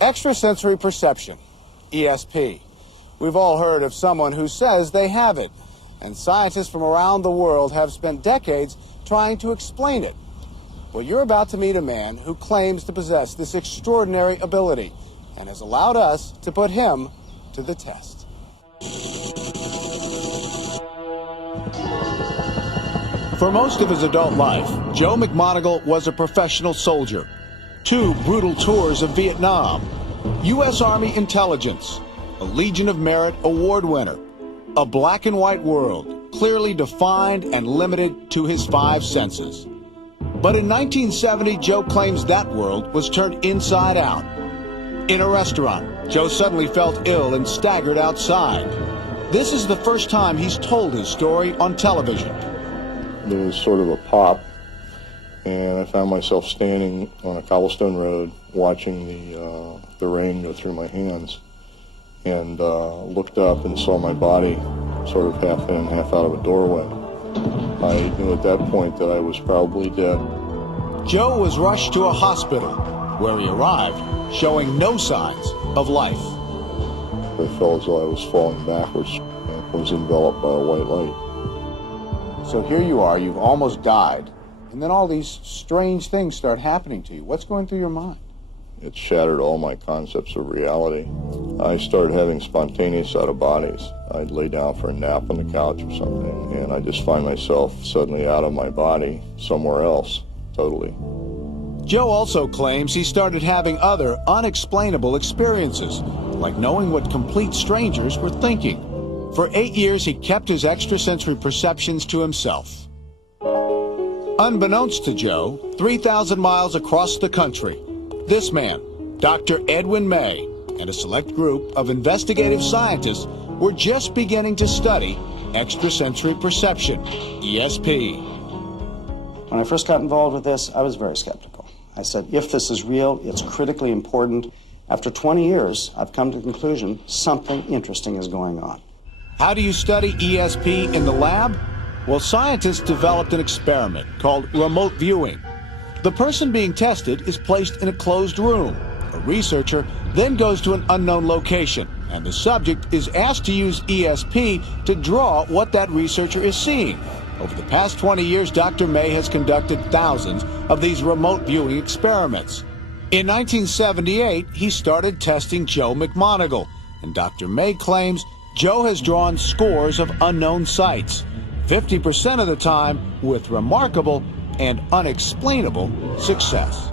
Extrasensory perception, ESP. We've all heard of someone who says they have it, and scientists from around the world have spent decades trying to explain it. Well, you're about to meet a man who claims to possess this extraordinary ability and has allowed us to put him to the test. For most of his adult life, Joe McMoneagle was a professional soldier. 2 brutal tours of Vietnam, U.S. Army intelligence, a Legion of Merit award winner, a black and white world, clearly defined and limited to his 5 senses. But in 1970, Joe claims that world was turned inside out. In a restaurant, Joe suddenly felt ill and staggered outside. This is the first time he's told his story on television. There was sort of a pop, and I found myself standing on a cobblestone road watching the rain go through my hands, and looked up and saw my body sort of half in, half out of a doorway. I knew at that point that I was probably dead. Joe was rushed to a hospital, where he arrived showing no signs of life. I felt as though I was falling backwards and was enveloped by a white light. So here you are, you've almost died, and then all these strange things start happening to you. What's going through your mind? It shattered all my concepts of reality. I started having spontaneous out-of-bodies. I'd lay down for a nap on the couch or something, and I just find myself suddenly out of my body somewhere else, totally. Joe also claims he started having other unexplainable experiences, like knowing what complete strangers were thinking. For 8 years, he kept his extrasensory perceptions to himself. Unbeknownst to Joe, 3,000 miles across the country, this man, Dr. Edwin May, and a select group of investigative scientists were just beginning to study extrasensory perception, ESP. When I first got involved with this, I was very skeptical. I said, if this is real, it's critically important. After 20 years, I've come to the conclusion something interesting is going on. How do you study ESP in the lab? Well, scientists developed an experiment called remote viewing. The person being tested is placed in a closed room. A researcher then goes to an unknown location, and the subject is asked to use ESP to draw what that researcher is seeing. Over the past 20 years, Dr. May has conducted thousands of these remote viewing experiments. In 1978, he started testing Joe McMoneagle, and Dr. May claims Joe has drawn scores of unknown sights, 50% of the time with remarkable and unexplainable success.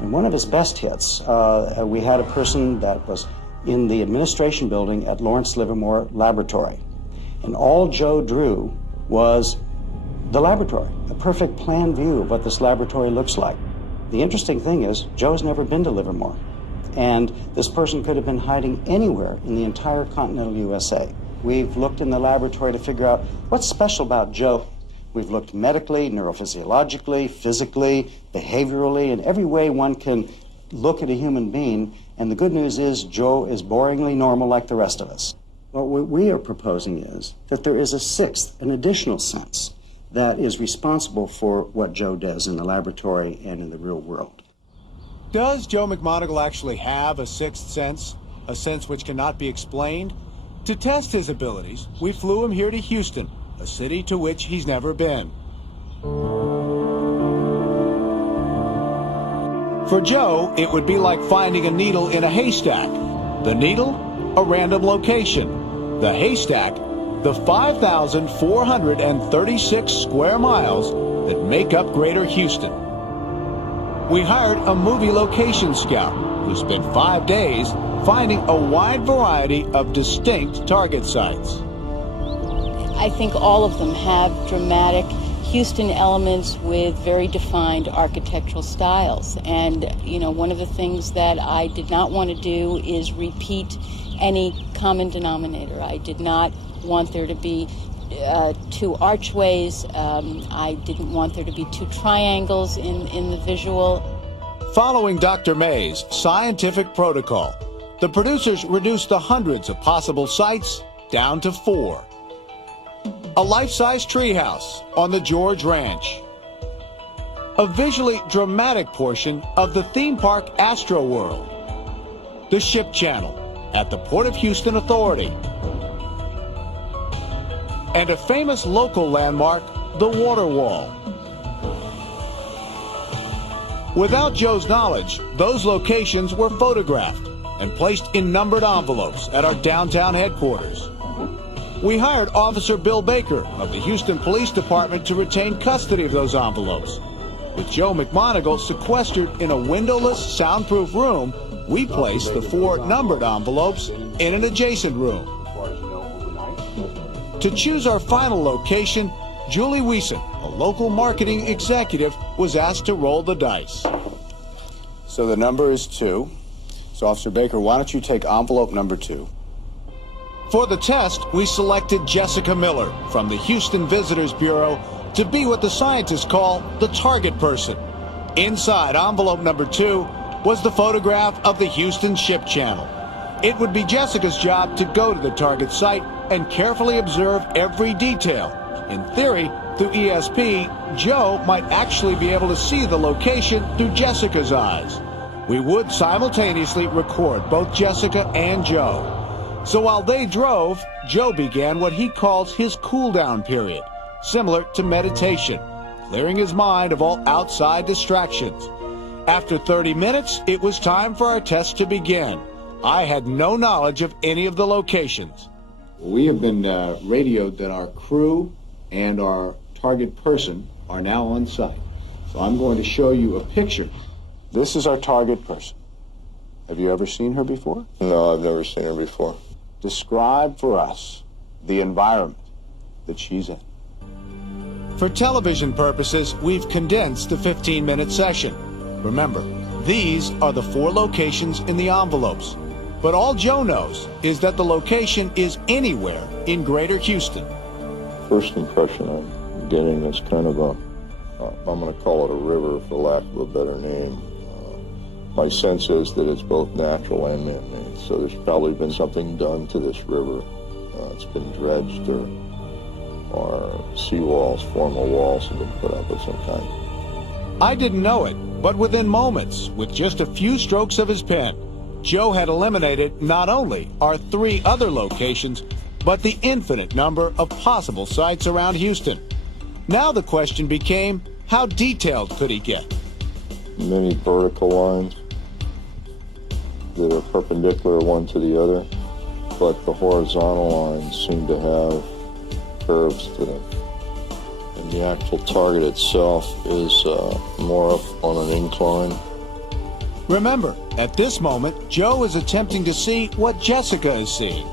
In one of his best hits, we had a person that was in the administration building at Lawrence Livermore Laboratory. And all Joe drew was the laboratory, a perfect plan view of what this laboratory looks like. The interesting thing is, Joe's never been to Livermore. And this person could have been hiding anywhere in the entire continental USA. We've looked in the laboratory to figure out what's special about Joe. We've looked medically, neurophysiologically, physically, behaviorally, in every way one can look at a human being. And the good news is Joe is boringly normal like the rest of us. What we are proposing is that there is a sixth, an additional sense, that is responsible for what Joe does in the laboratory and in the real world. Does Joe McMoneagle actually have a sixth sense, a sense which cannot be explained? To test his abilities, we flew him here to Houston, a city to which he's never been. For Joe, it would be like finding a needle in a haystack. The needle, a random location. The haystack, the 5,436 square miles that make up Greater Houston. We hired a movie location scout who spent 5 days finding a wide variety of distinct target sites. I think all of them have dramatic Houston elements with very defined architectural styles. And, you know, one of the things that I did not want to do is repeat any common denominator. I did not want there to be 2 archways. I didn't want there to be 2 triangles in the visual. Following Dr. May's scientific protocol, the producers reduced the hundreds of possible sites down to 4. A life-size treehouse on the George Ranch. A visually dramatic portion of the theme park Astro World. the Ship Channel at the Port of Houston Authority, and a famous local landmark, the Water Wall. Without Joe's knowledge, those locations were photographed and placed in numbered envelopes at our downtown headquarters. We hired Officer Bill Baker of the Houston Police Department to retain custody of those envelopes. With Joe McMoneagle sequestered in a windowless, soundproof room, we placed the 4 numbered envelopes in an adjacent room. To choose our final location, Julie Wiesen, a local marketing executive, was asked to roll the dice. So the number is 2. So Officer Baker, why don't you take envelope number 2? For the test, we selected Jessica Miller from the Houston Visitors Bureau to be what the scientists call the target person. Inside envelope number 2 was the photograph of the Houston Ship Channel. It would be Jessica's job to go to the target site and carefully observe every detail. In theory, through ESP, Joe might actually be able to see the location through Jessica's eyes. We would simultaneously record both Jessica and Joe. So while they drove, Joe began what he calls his cool-down period, similar to meditation, clearing his mind of all outside distractions. After 30 minutes, it was time for our test to begin. I had no knowledge of any of the locations. We have been radioed that our crew and our target person are now on site. So I'm going to show you a picture. This is our target person. Have you ever seen her before? No, I've never seen her before. Describe for us the environment that she's in. For television purposes, we've condensed the 15-minute session. Remember, these are the 4 locations in the envelopes. But all Joe knows is that the location is anywhere in Greater Houston. First impression I'm getting is kind of I'm going to call it a river for lack of a better name. My sense is that it's both natural and man-made, so there's probably been something done to this river. It's been dredged or seawalls, formal walls have been put up of some kind. I didn't know it, but within moments, with just a few strokes of his pen, Joe had eliminated not only our 3 other locations, but the infinite number of possible sites around Houston. Now the question became, how detailed could he get? Many vertical lines that are perpendicular one to the other, but the horizontal lines seem to have curves to them. And the actual target itself is more up on an incline. Remember, at this moment, Joe is attempting to see what Jessica is seeing.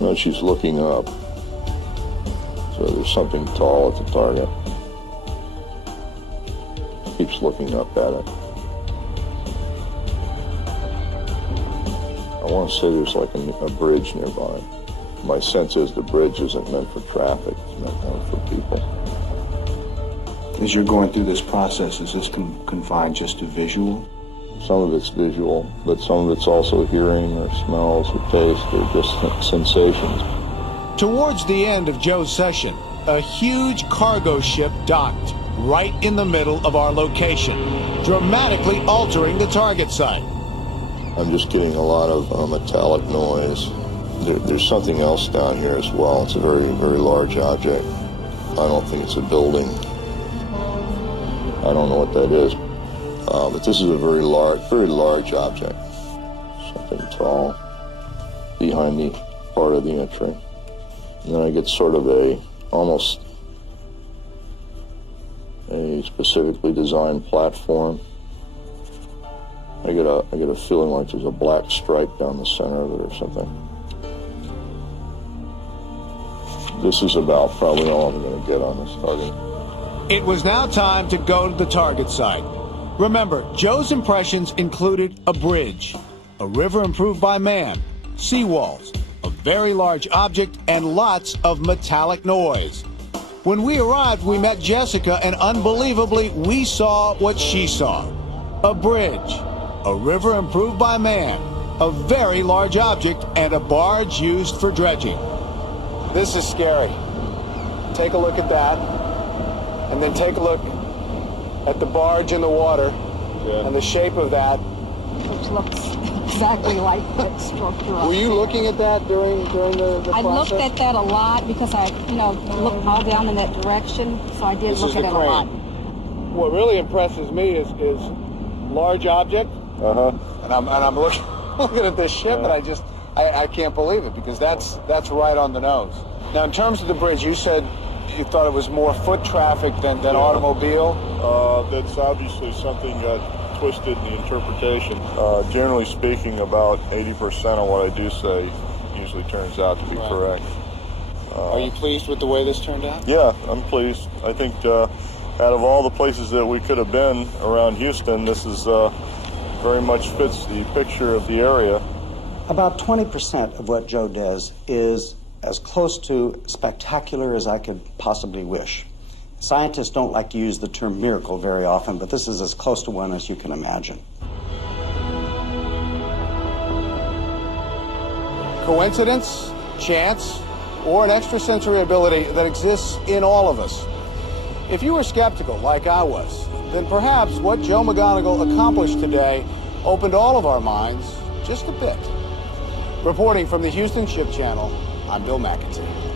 No, she's looking up. So there's something tall at the target. Keeps looking up at it. I want to say there's like a bridge nearby. My sense is the bridge isn't meant for traffic, it's meant for people. As you're going through this process, is this confined just to visual? Some of it's visual, but some of it's also hearing or smells or taste or just sensations. Towards the end of Joe's session, a huge cargo ship docked right in the middle of our location, dramatically altering the target site. I'm just getting a lot of metallic noise. There's something else down here as well. It's a very, very large object. I don't think it's a building. I don't know what that is. But this is a very large object. Something tall behind the part of the entry. And then I get sort of almost a specifically designed platform. I get a feeling like there's a black stripe down the center of it or something. This is about probably all I'm going to get on this target. It was now time to go to the target site. Remember, Joe's impressions included a bridge, a river improved by man, seawalls, a very large object, and lots of metallic noise. When we arrived, we met Jessica, and unbelievably, we saw what she saw. A bridge, a river improved by man, a very large object, and a barge used for dredging. This is scary. Take a look at that, and then take a look at the barge in the water and the shape of that. Which looks exactly like that structure. Were you looking at that during the I process? looked at that a lot because I, looked all down in that direction, so I did This look is at the it a lot. crane. What really impresses me is large object. And I'm looking at this ship, and I can't believe it, because that's right on the nose. Now, in terms of the bridge, you said you thought it was more foot traffic than automobile. That's obviously something got twisted in the interpretation. Generally speaking, about 80% of what I do say usually turns out to be correct. Are you pleased with the way this turned out? Yeah, I'm pleased. I think out of all the places that we could have been around Houston, this is very much fits the picture of the area. About 20% of what Joe does is as close to spectacular as I could possibly wish. Scientists don't like to use the term miracle very often, but this is as close to one as you can imagine. Coincidence, chance, or an extrasensory ability that exists in all of us. If you were skeptical, like I was, then perhaps what Joe McGonigal accomplished today opened all of our minds just a bit. Reporting from the Houston Ship Channel, I'm Bill McEntee.